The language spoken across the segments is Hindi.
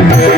तुम्हारो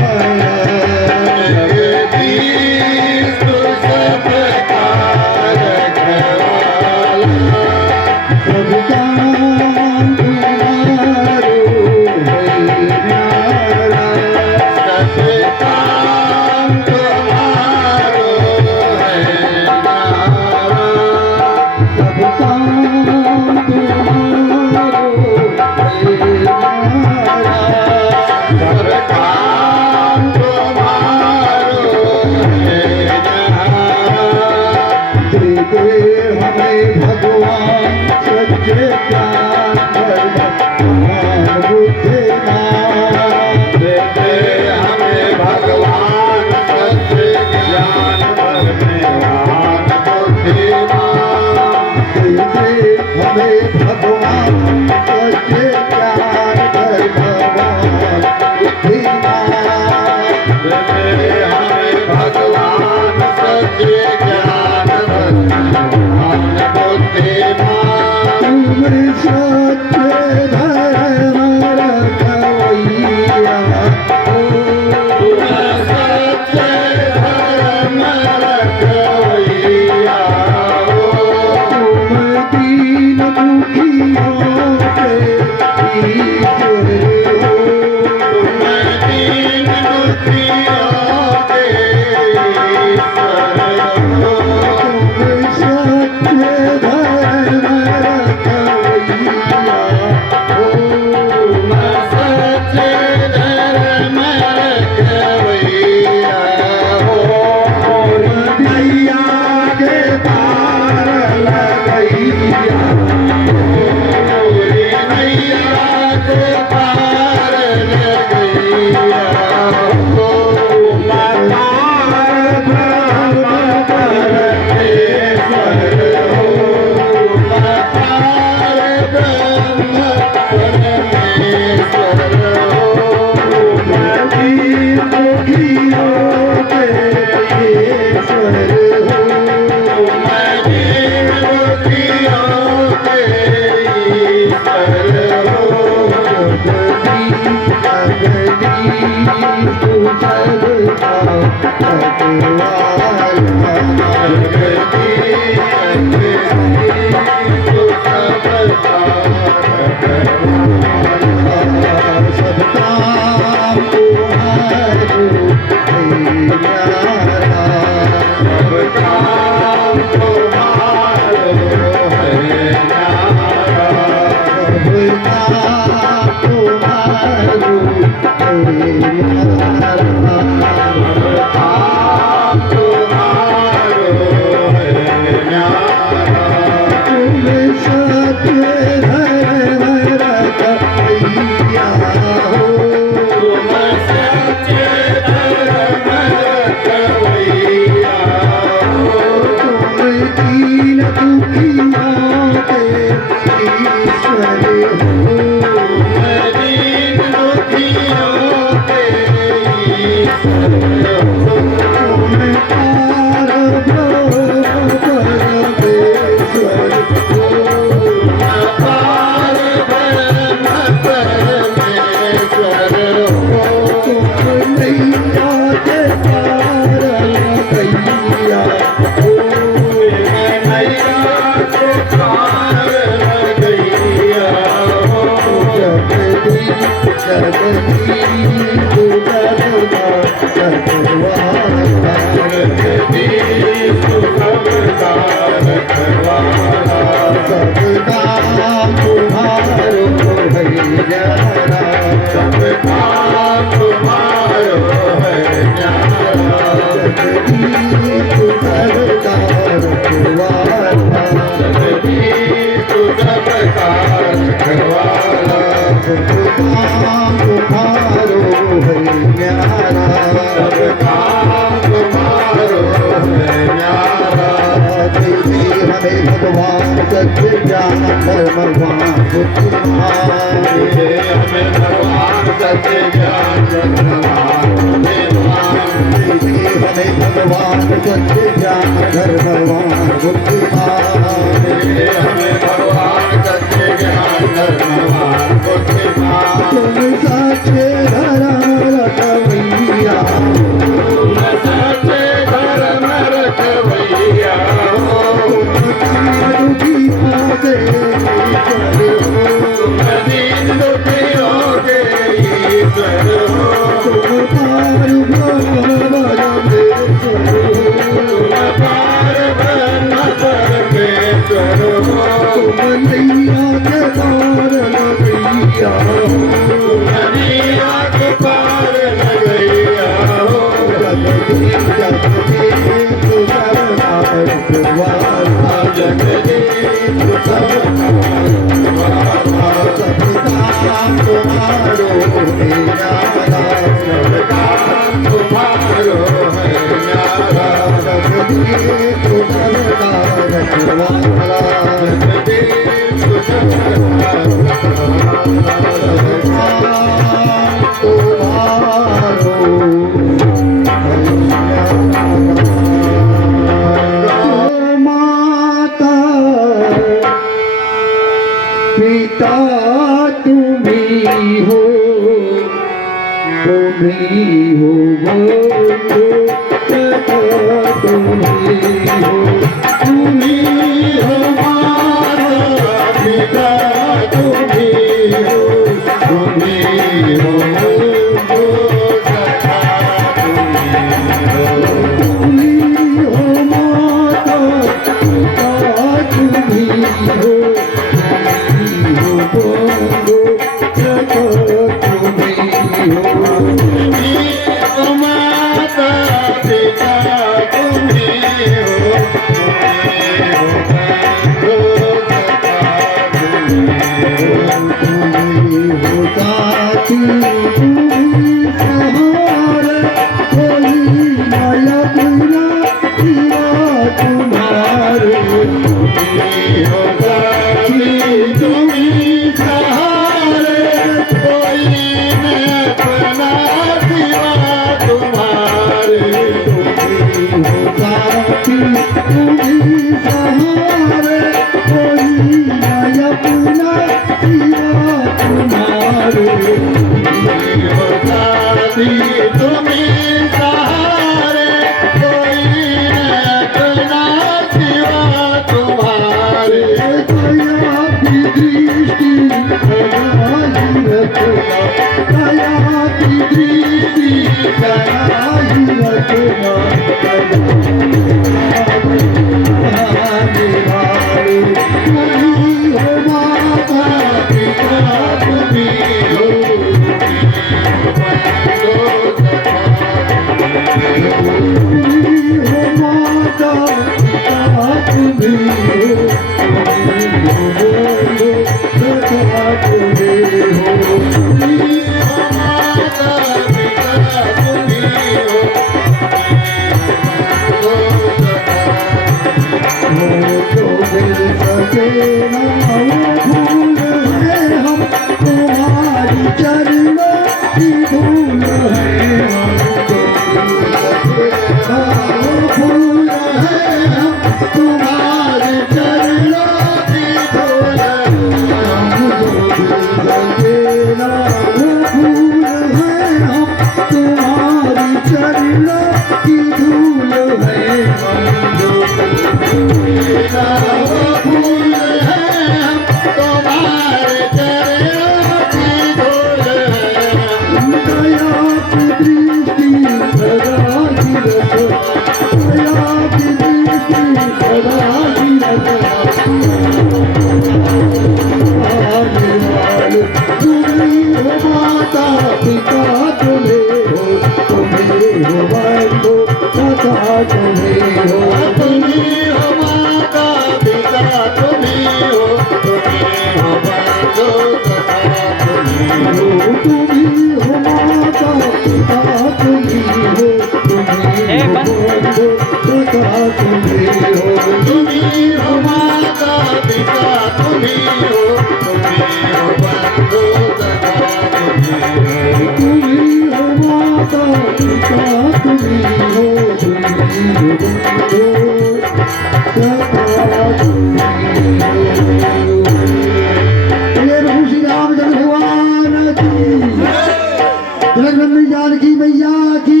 जानकी मैया की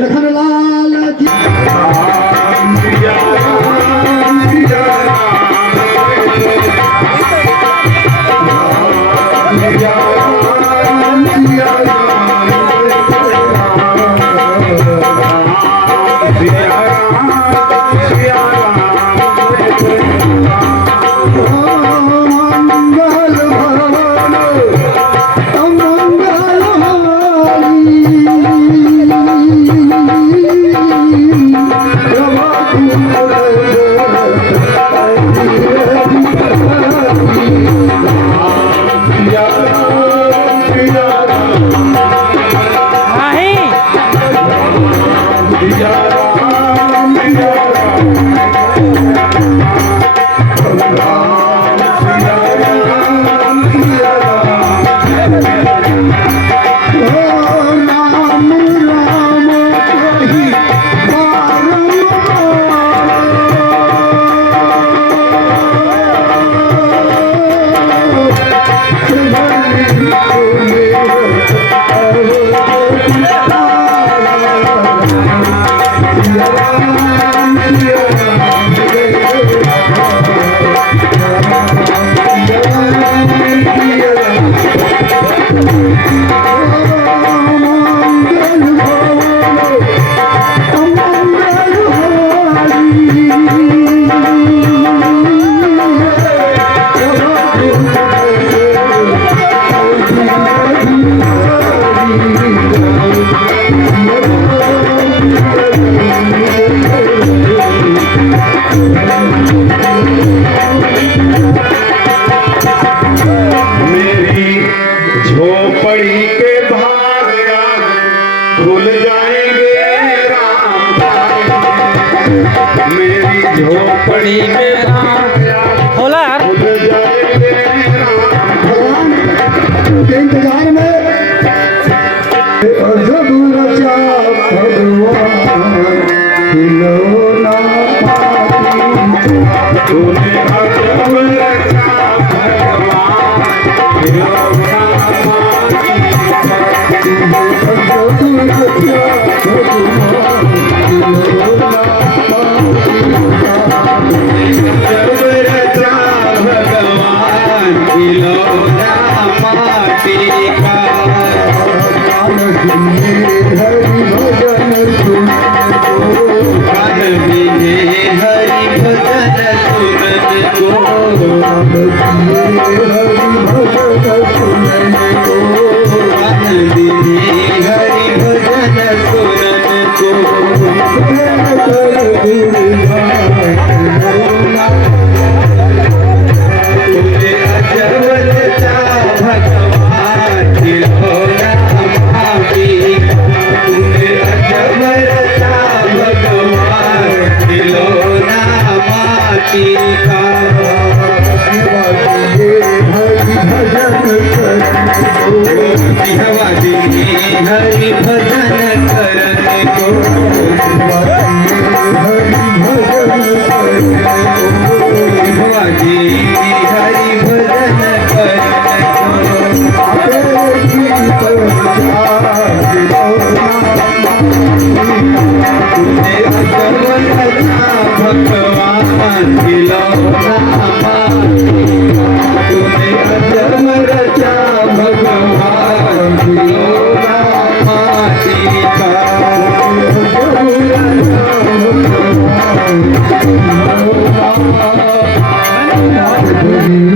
लखन लाल की झोपड़ी में होला इंतजार में हरि भजन करने को Thank you.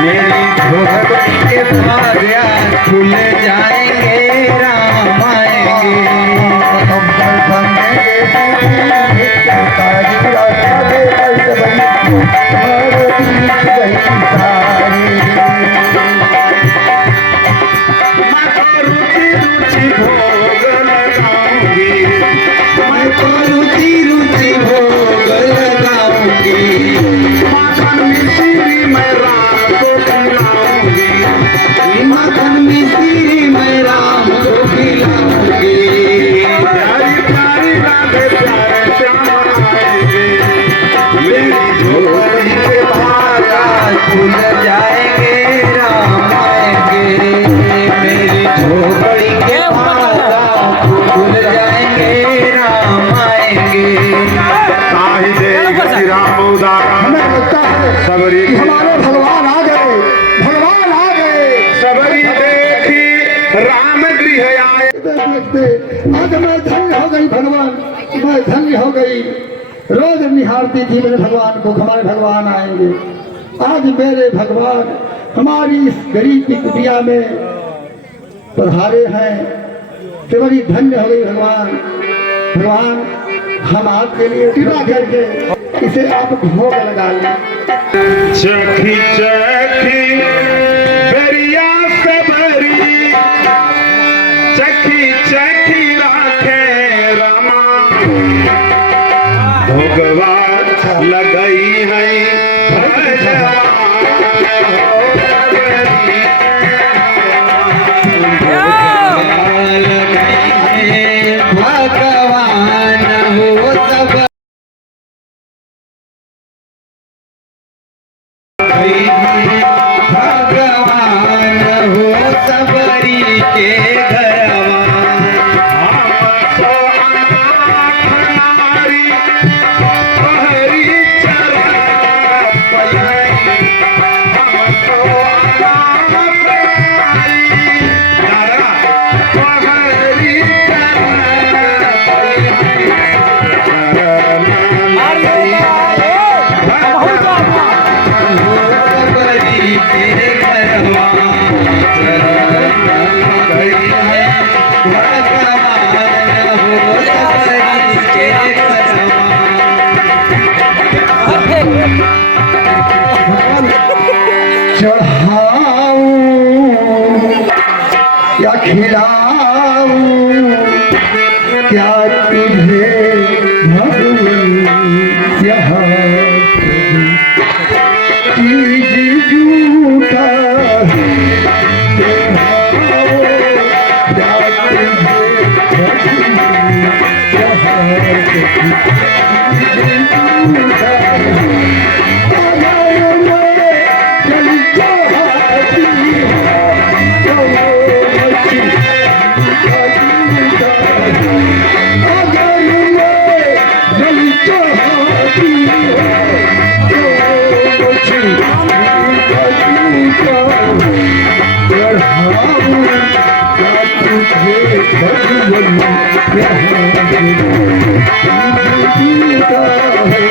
मेरी झोपड़ी के पाया खुल जाएंगे राम आएंगे। खुल जाएंगे राम आएंगे। मेरी झोपड़ी के पाया खुल जाएंगे राम आएंगे। राम उदारा हमें लगता है सबरी कि हमारे भगवान आ गए, भगवान आ गए। सबरी देखी राम गृह आए। देखते आज मैं धन्य हो गई भगवान, मैं धन्य हो गई। रोज निहारती थी मेरे भगवान को, हमारे भगवान आएंगे। आज मेरे भगवान हमारी इस गरीब की कुटिया में पधारे हैं कि बड़ी धन्य हो गई भगवान। भगवान हम आपके लिए कृपा करके इसे आप भोग लगा लें। चखी चखी बेरिया सबरी चखी चखी राखे रमा भोगवा लगई है भगवान हो सब भगवान हो सबरी के घरवा। या खिलाऊं क्या तुझे भगवान यहाँ चीज झूठा है क्या तुझे भगवान यहाँ झूठा है।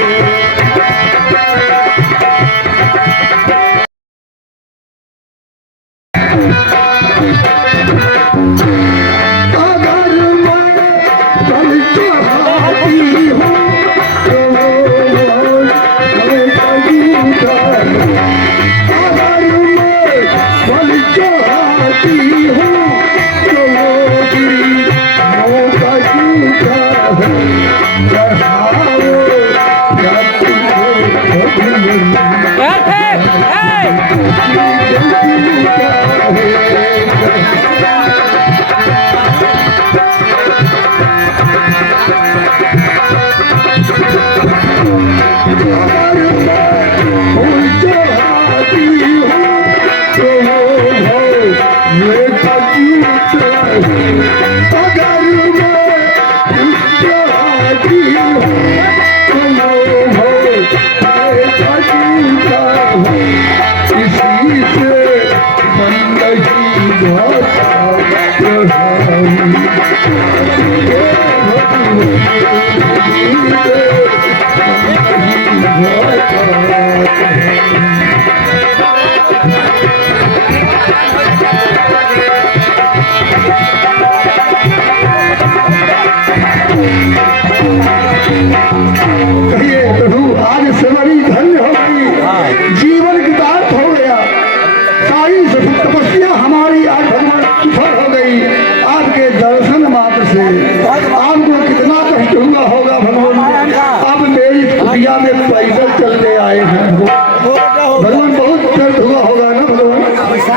Oh,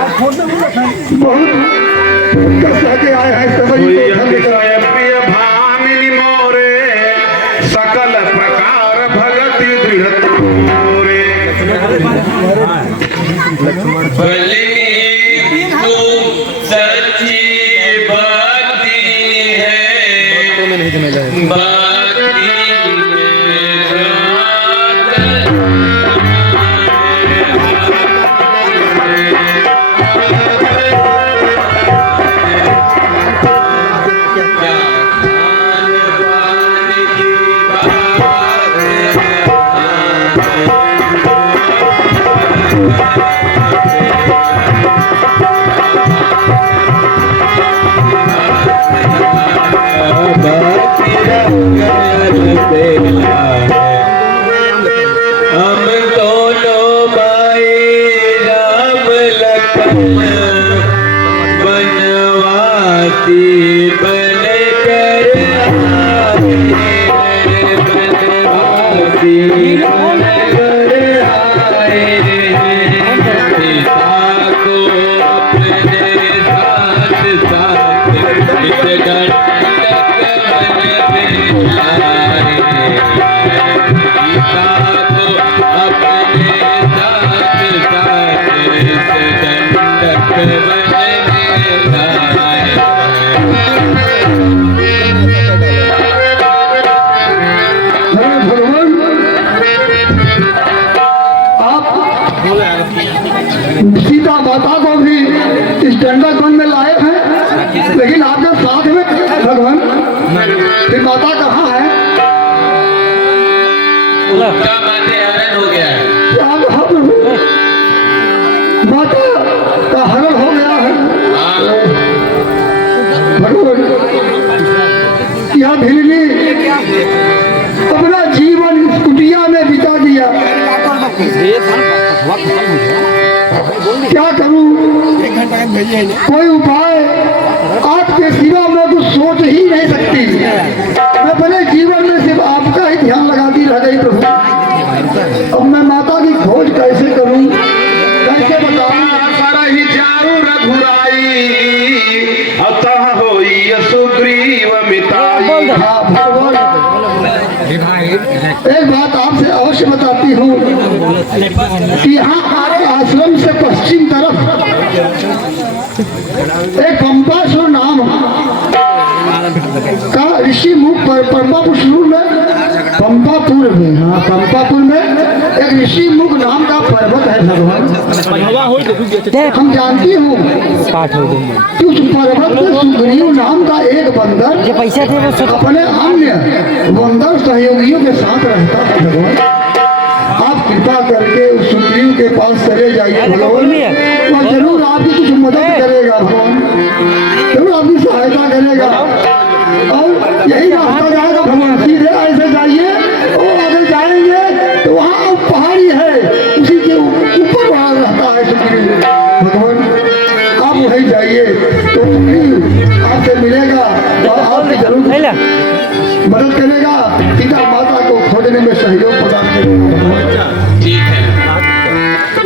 बहुत कष्ट के आए हैं सबरी को धन्य कराया। प्रिय भामिनी मोरे सकल प्रकार भगति दृढ़ मोरे। भले तुम सच्ची भक्ति है हम दोनों भाई राम लखन बनवासी बन कर आए, बनवासी बन कर आए, सीता को अपने साथ साथ इस गंडक वन में लाए, सीता को अपने साथ साथ इस गंडक वन में लाए। अरे भगवान आप सीता माता को भी इस दंडक वन में लाए हैं, लेकिन आपके साथ में भगवान फिर माता कहाँ है? उनका माथे हरण हो गया है। आप माता का हरण हो गया है भगवान। यह भिलनी अपना जीवन इस कुटिया में बिता दिया, क्या करूं? कोई उपाय आपके सिवा मैं कुछ सोच ही नहीं सकती। मैं अपने जीवन में सिर्फ आपका ही ध्यान लगाती रह गई प्रभु। अब मैं माता की खोज कैसे करूं, कैसे बताऊं? सरहि जारु रघुराई अतः होई सुग्रीव मिताई। हाँ भगवान, एक बात आपसे अवश्य बताती हूँ कि यहाँ आश्रम से पश्चिम तरफ एक पंपासुर नाम का ऋषि मुख पर पंपापुर में, पंपापुर में, हाँ पंपापुर में एक ऋषि मुख नाम का पर्वत है भगवान। हम जानती हूँ कि उस पर्वत में सुग्रीव नाम का एक बंदर अपने अन्य बंदर सहयोगियों के साथ रहता है भगवान। आप कृपा करके उस सुग्रीव के पास चले जाइए भगवान, वो जरूर आपकी कुछ मदद करेगा भगवान, जरूर आपकी सहायता करेगा। और यही रास्ता जाएगा भगवान, सीधे ऐसे जाइए और अगर जाएंगे तो वहाँ पहाड़ी है, उसी के ऊपर वहाँ रहता है सुग्रीव भगवान। आप वहीं जाइए तो सुग्रीव आपसे मिलेगा और आपकी जरूर मदद करेगा, सीता माता को खोजने में सहयोग प्रदान करेगा। ठीक है।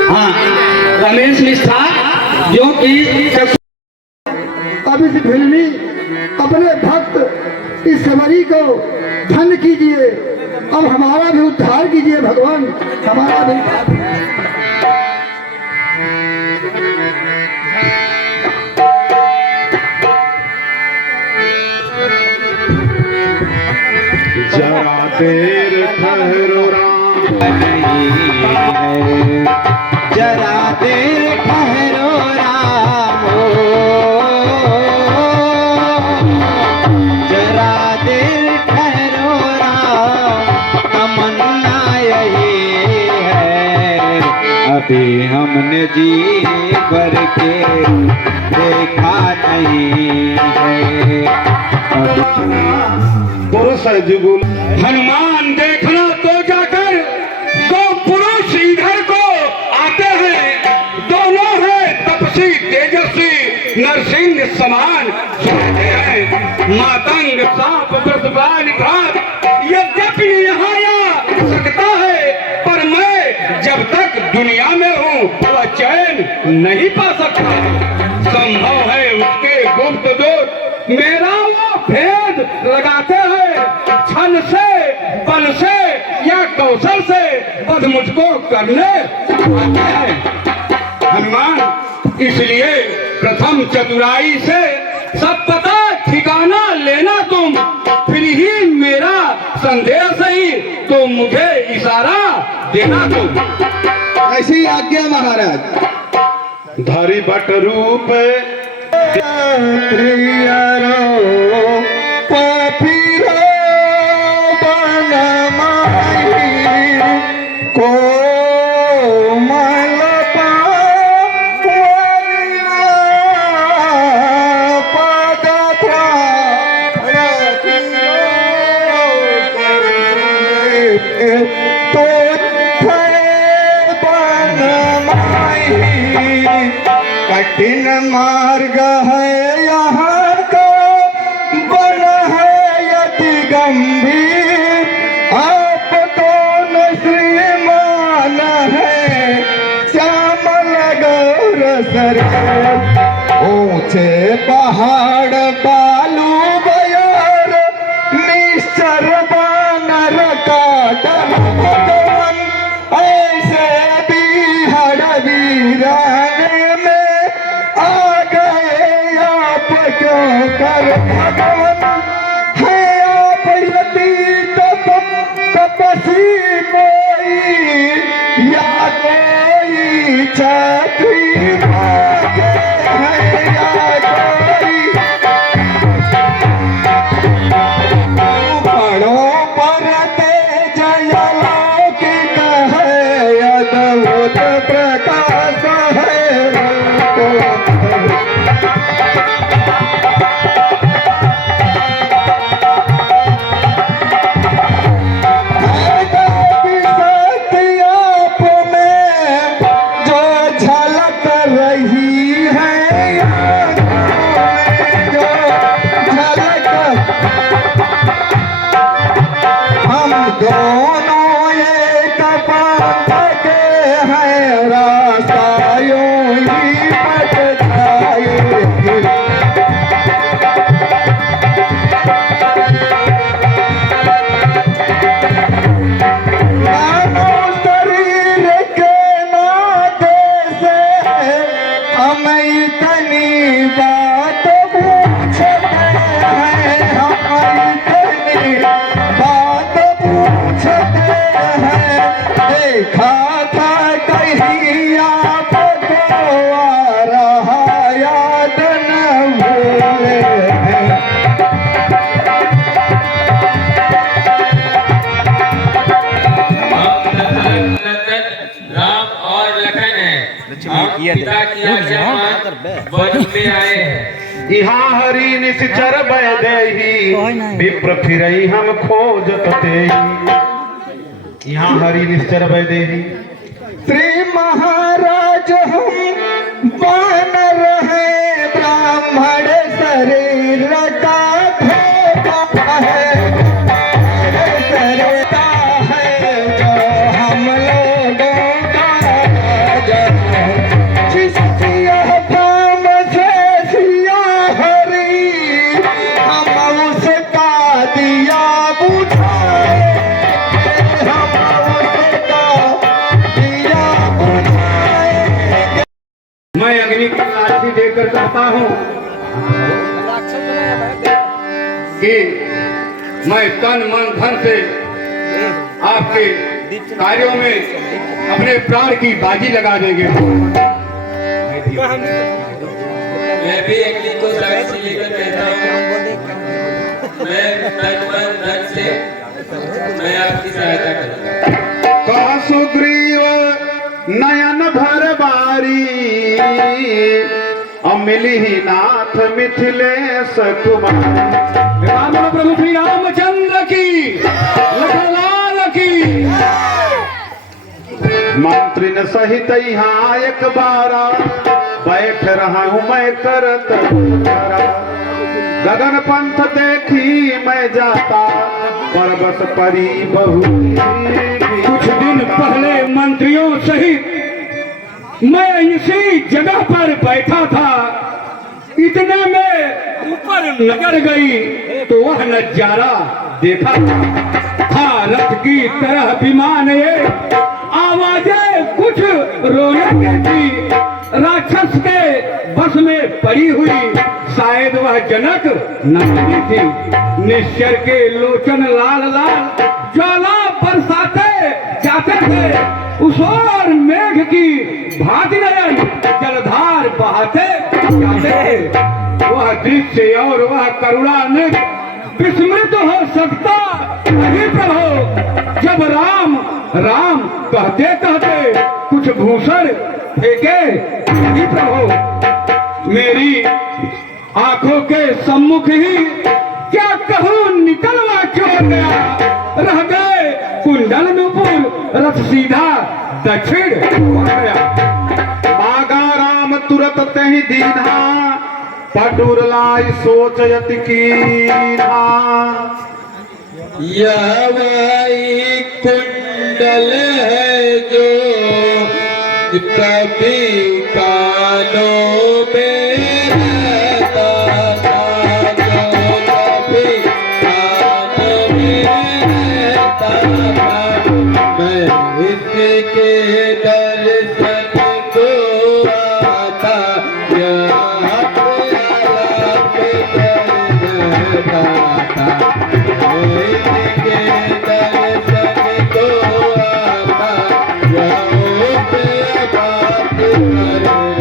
हाँ, रमेश मिश्रा जो कि अब इस भिलनी अपने भक्त इस सबरी को धन्य कीजिए, अब हमारा भी उद्धार कीजिए भगवान, हमारा भी जरा देर ठहरो राम, जरा देर ठहरो राम, जरा देर ठहरो राम, तमन्ना यही है अभी हमने जी भर के देखा नहीं है। पुरुष जुगुल हनुमान देखना तो जाकर दो पुरुष इधर को आते हैं, दोनों हैं तपसी तेजस्वी नरसिंह समान सुनते हैं, मातंग सांप व्रतवान घात यद्यपि यहाँ आ सकता है, पर मैं जब तक दुनिया में हूँ वह चैन नहीं पा सकता। संभव है उसके गुप्त दूत मेरा वो भेद लगाते हैं, छल से, बल से या कौशल से बस मुझको करने आते हैं। हनुमान, इसलिए प्रथम चतुराई से सब पता ठिकाना लेना तुम, फिर ही मेरा संदेश ही तो मुझे इशारा देना तुम। ऐसी आज्ञा महाराज। धारी बट रूप कठिन मार्ग है यहाँ का, बन है यति गंभीर, आप कौन श्रीमान है, श्यामल गौर शरीर। ऊंचे पहाड़ बालू बयार, निश्चर बानर काटन भगवन, ऐसे बिहड़ वीराने में आ गए आप क्यों कर भगवन। है आप यति तपसी कोई, या कोई छत्री मांगे है, या कोई पढ़ो पर तेज अलौकिक है, अद्भुत प्रकाश है। दोनों एक पंथ के हैं, रास्ता यूं ही बट जाएगी। मानो शरीर के नाते से हम इतनी बात पूछते हैं, हम इतनी बात पूछते हैं। देखा था कहीं आपको आ रहा, याद न भूले हैं। राम और लखन है, हम पिता की आज्ञा मान वन में आए हैं। यहाँ हरि निश्चर बैदेही, विप्र फिरई हम खोजत तेही। यहाँ हरि निश्चर बैदेही, श्री महाराज हम बानर हैं, ब्राह्मण शरीर का धोखा है, शरीर का है जो हम लोगों का राज है। जिस सिया धाम से सिया हरि, हम उसका दिया बुझाए, हम उसका दिया बुझाए। मैं अग्नि की साक्षी देकर कहता हूँ कि मैं तन मन धन से आपके कार्यों में अपने प्राण की बाजी लगा देंगे। मैं भी अग्नि को साक्षी लेकर कहता हूँ, मैं तन मन धन से मैं आपकी सहायता करूँगा। कहा सुग्रीव नयन भर बारी, अमिली नाथ मिथिलेश कुमार। राम प्रभु श्री रामचंद्र की, लखनलाल की। मंत्री न सहित यहाँ एक बारा, बैठ रहा हूँ मैं करत करा। गगन पंथ देखी मैं जाता, परबस परी बहु। कुछ दिन पहले मंत्रियों सहित मैं इसी जगह पर बैठा था, इतने में ऊपर नजर गई तो वह नजारा देखा था रथ की तरह विमान ये आवाजें कुछ रोने की थी। राक्षस के बस में पड़ी हुई शायद वह जनक नंदिनी थी। निश्चर के लोचन लाल लाल ज्वाला बरसाते जाते थे, उस ओर मेघ की भांति नयन जलधार बहाते जाते थे। वह दृश्य और वह करुणान्वित विस्मृत हो सकता नहीं प्रभु, जब राम राम कहते कहते कुछ भूषण फेंके नहीं प्रभु। मेरी आंखों के सम्मुख ही क्या कहूँ निकलवा छोड़ गया, रह गए कुंडल नुपुर, रथ सीधा दक्षिण हो गया। मागा राम तुरत तहि दीन्हा, पटुर लाई सोचयत कीन्हा। यह वही कुंडल है जो कभी कानों में रहता था, जो कभी कानों में रहता था। मैं इसके दर्शन को आता, यहाँ पे आलाप करता था। मैं इसके दर्शन को आता, यहाँ पे बात करता था।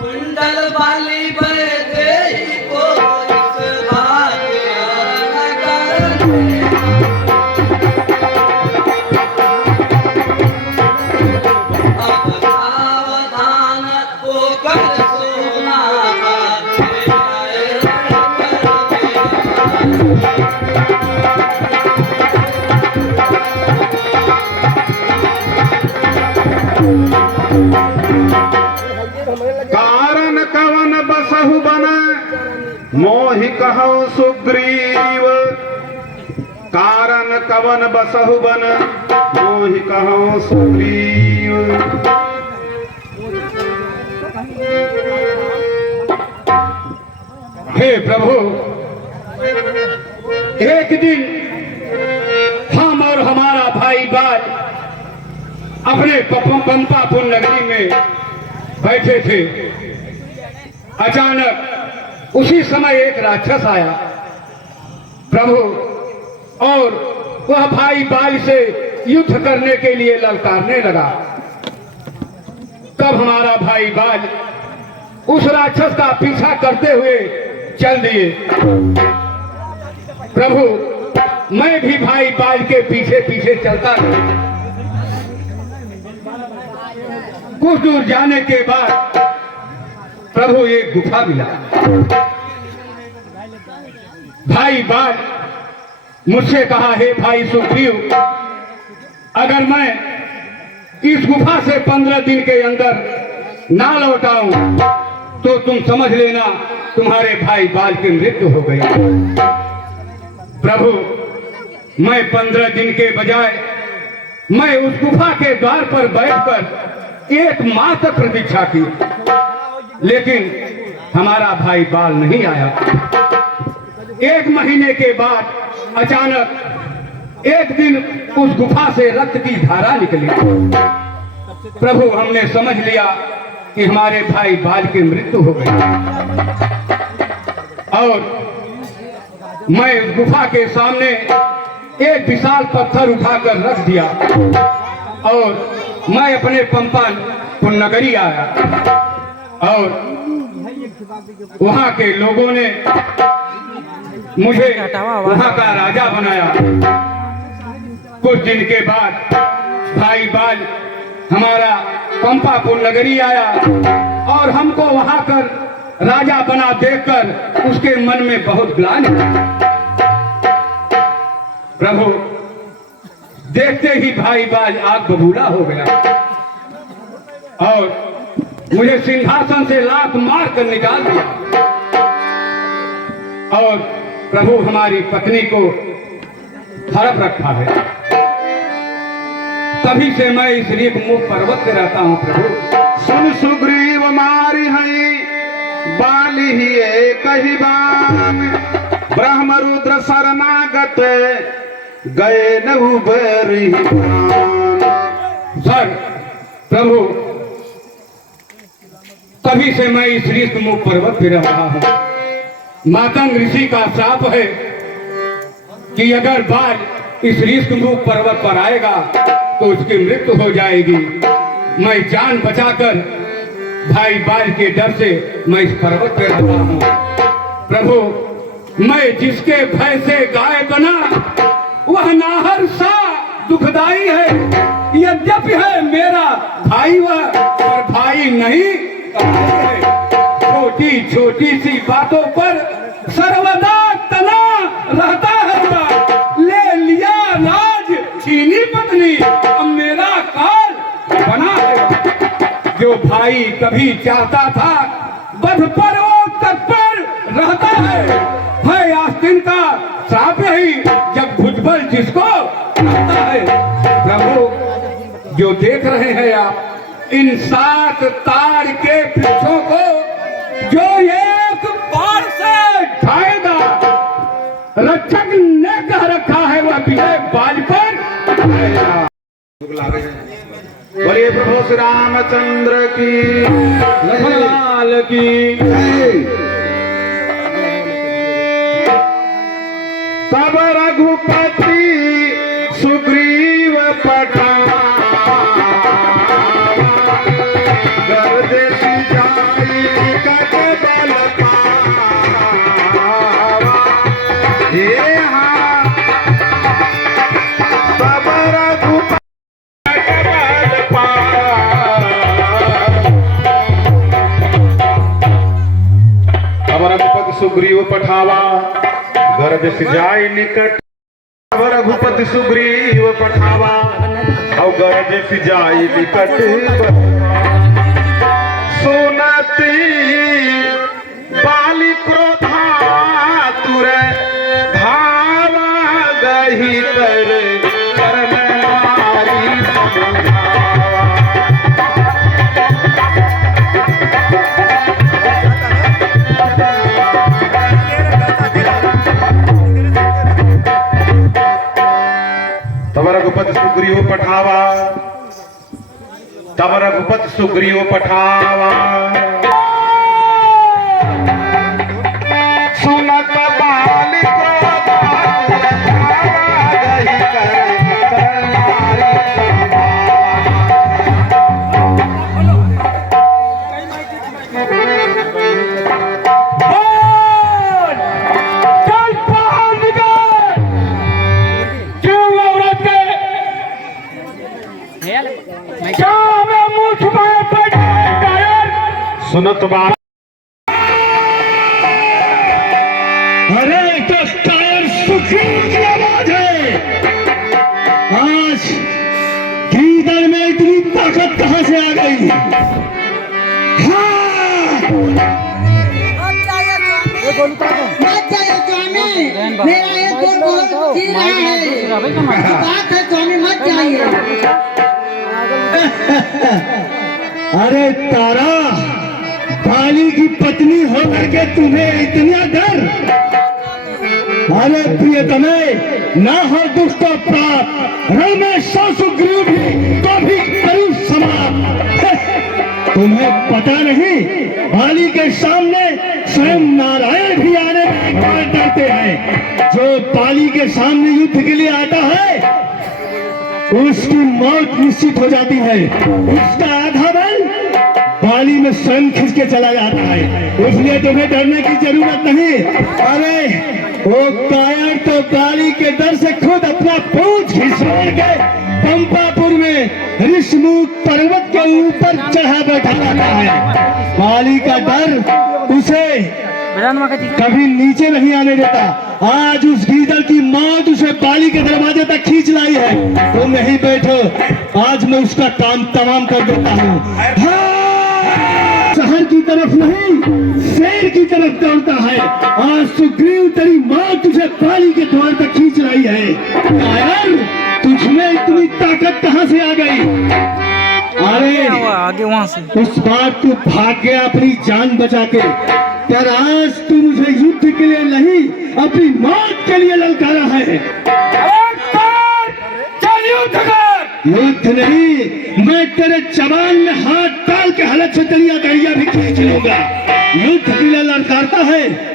कुंडल वाली बरदे को इस भाग्य करने। अब सावधान होकर सोना कारण कवन बसहु बन मोहि कहो सुग्रीव। कारण कवन बसहु बन मोहि कहो सुग्रीव। हे प्रभु, एक दिन हम और हमारा भाई बाल अपने पंपापुर नगरी में बैठे थे। अचानक उसी समय एक राक्षस आया प्रभु, और वह भाई बाल से युद्ध करने के लिए ललकारने लगा। तब हमारा भाई बाल उस राक्षस का पीछा करते हुए चल दिए। प्रभु, मैं भी भाई बाल के पीछे पीछे चलता रहा। कुछ दूर जाने के बाद प्रभु एक गुफा मिला। भाई बाल मुझसे कहा, हे भाई सुग्रीव, अगर मैं इस गुफा से 15 दिन के अंदर ना लौटाऊं तो तुम समझ लेना तुम्हारे भाई बाल की मृत्यु हो गई। प्रभु, मैं 15 दिन के बजाय मैं उस गुफा के द्वार पर बैठकर 1 माह तक प्रतीक्षा की, लेकिन हमारा भाई बाल नहीं आया। 1 महीने के बाद अचानक एक दिन उस गुफा से रक्त की धारा निकली। प्रभु, हमने समझ लिया कि हमारे भाई बाल की मृत्यु हो गई और मैं उस गुफा के सामने एक विशाल पत्थर उठाकर रख दिया और मैं अपने पंपापुर नगरी आया और वहां के लोगों ने मुझे वहां का राजा बनाया। कुछ दिन के बाद भाई बाल हमारा पंपापुर नगरी आया और हमको वहां कर राजा बना देखकर उसके मन में बहुत ग्लानि हुई। प्रभु, देखते ही भाई बाल आग बबूला हो गया और मुझे सिंहासन से लात मार कर निकाल दिया और प्रभु हमारी पत्नी को हड़प रखा है। तभी से मैं इस रीख मुख पर्वत पे रहता हूँ। प्रभु, सुन सुग्रीव मारी हई बाली ही एक ही बान, ब्रह्म रुद्र शरणागत गए न उबरी प्राण। सर प्रभु, तभी से मैं इस ऋषि मुख पर्वत पे रह रहा हूँ। मातंग ऋषि का श्राप है कि अगर बाल इस ऋषि मुख पर्वत पर आएगा तो उसकी मृत्यु हो जाएगी। मैं जान बचाकर भाई बाल के डर से मैं इस पर्वत पे रहता हूँ। प्रभु, मैं जिसके भय से गाय बना वह नाहर सा दुखदाई है। यद्यपि है मेरा भाई वह, पर भाई नहीं है। छोटी छोटी सी बातों पर सर्वदा तना रहता है वह। ले लिया राज छीनी पत्नी, अब मेरा काल बना है। जो भाई कभी चाहता था बध पर वो तत्पर रहता है। भाई आस्तीन का श्राप ही जब भुजबल जिसको रहता है। प्रभु, जो देख रहे हैं आप इन 7 तार के वृक्षों को, जो एक बार से ढाएगा, रक्षक ने कह रखा है वह विजय बाल पर आएगा। बोलिए प्रभु श्री रामचंद्र की लखनलाल की। तब रघुपति सुग्रीव पठावा, गर्ज सिंचाई कट बल पावा। हे हाँ, तब रघुपति कट बल पावा। तब रघुपति सुग्रीव पठावा, गर्ज सिंचाई निकट। अब रघुपति सुग्रीव पठावा और गर्ज सिंचाई निकट। सुनती बाली क्रोधा तुर धावा, गही कर करन नारी समझावा। तब रघुपति सुग्रीव पठावा, तब रघुपति सुग्रीव पठावा। सुनत बाली क्रोधा गही कर नारी सुनत बाल। अरे तो टायर सुखी की आवाज है। आज गीदड़ में इतनी ताकत कहां से आ गई? मत जाइए स्वामी, मेरा ये दिल बहुत जी रहा है, बात है स्वामी मत जाइए। अरे तारा, बाली की पत्नी होकर के तुम्हें इतना डर? अरे प्रियतमे, ना हो दुष्ट प्राप्त, रमेश सुग्रीव भी तो भी करीब समाप्त। तुम्हें पता नहीं, बाली के सामने स्वयं नारायण भी आने में बार डरते हैं। जो बाली के सामने युद्ध के लिए आता है उसकी मौत निश्चित हो जाती है। उसका आधा बल बाली में स्वयं खिंच के चला जाता है, इसलिए तुम्हें डरने की जरूरत नहीं। अरे वो कायर तो बाली के डर से खुद अपना पूंछ घिसोड़ के पंपापुर में ऋषमुख पर्वत के ऊपर चढ़ा बैठा रहता है। बाली का डर उसे कभी नीचे नहीं आने देता। आज उस गीदड़ की मौत उसे बाली के दरवाजे तक खींच लाई है। तुम यहीं बैठो, आज मैं उसका काम तमाम कर देता हूँ। शहर की तरफ नहीं, शेर की तरफ दौड़ता है। आज सुग्रीव तेरी माँ तुझे बाली के द्वार तक खींच लाई है। कायर, तुझमें इतनी ताकत कहाँ से आ गई? अरे आगे वहां से उस बार तू भाग गया अपनी जान बचा के, पर आज तू मुझे युद्ध के लिए नहीं अपनी मौत के लिए ललकारा है। चल युद्ध कर। युद्ध नहीं, मैं तेरे जवान में हाथ डाल के हलक से तेरी दरिया भी खींच लूंगा। युद्ध के लिए ललकारता है।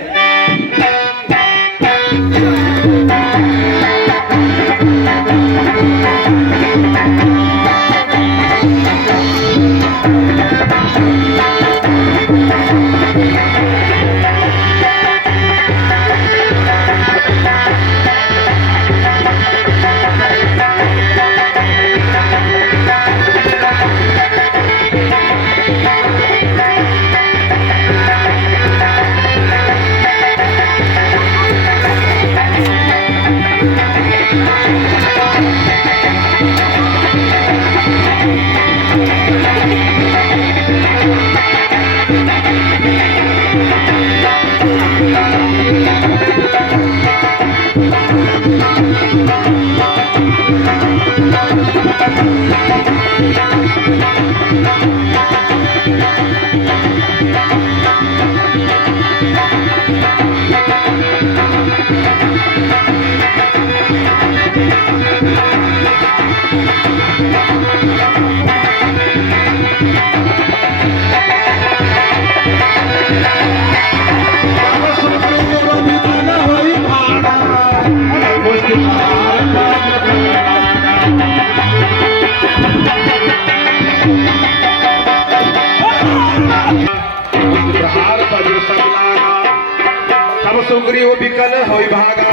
तब सुग्रीव विकल होई भागा,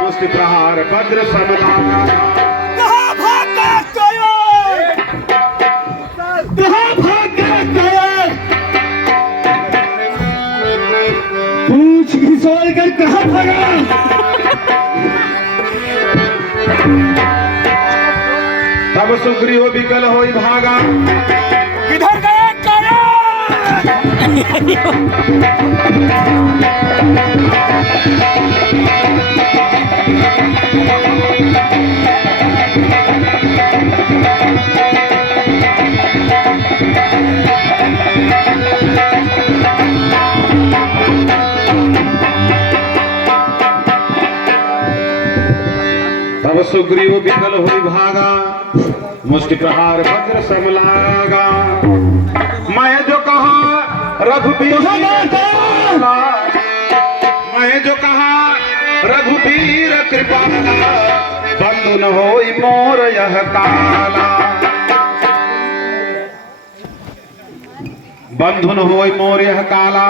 मुष्टि प्रहार वज्र समलागा। कहाँ भाग गया कायर? कहाँ भाग गया कायर? पूंछ घिसोड़ कर कहाँ भागा? तब सुग्रीव विकल होई भागा, किधर गया कायर? तब सुग्रीव विकल होई भागा, मुष्टि प्रहार वज्र समलागा। मैं जो कहा रघुबीर, मैं जो कहा रघुबीर कृपाला, बंधु न होई मोर यह काला। बंधु न होई मोर यह काला।